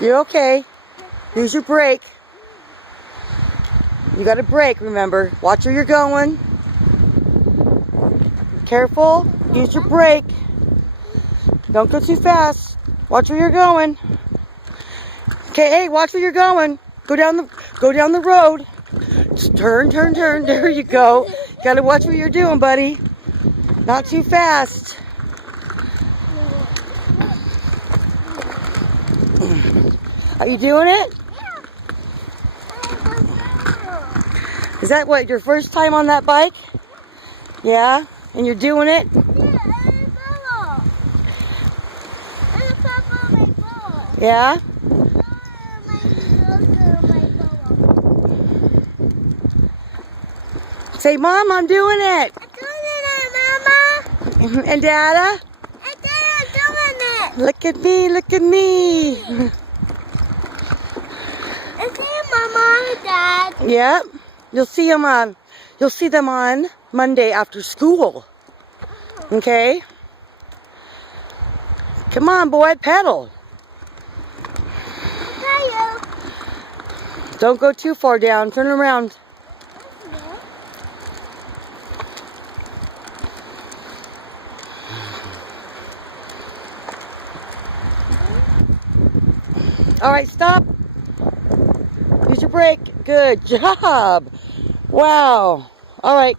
You're okay. Use your brake. You got to brake, remember. Watch where you're going. Careful. Use your brake. Don't go too fast. Watch where you're going. Okay, hey, watch where you're going. Go down the road. Just turn. There you go. You got to watch what you're doing, buddy. Not too fast. Are you doing it? Is that what, your first time on that bike? Yeah? And you're doing it? Yeah? Say, Mom, I'm doing it. I'm doing it, Mama. And Dada? I'm doing it. Look at me, look at me. Is it Mama and Dad? Yep. You'll see them on Monday after school. Okay? Come on, boy, pedal. I'll Don't go too far down. Turn around. All right, stop. Use your brake. Good job. Wow. All right.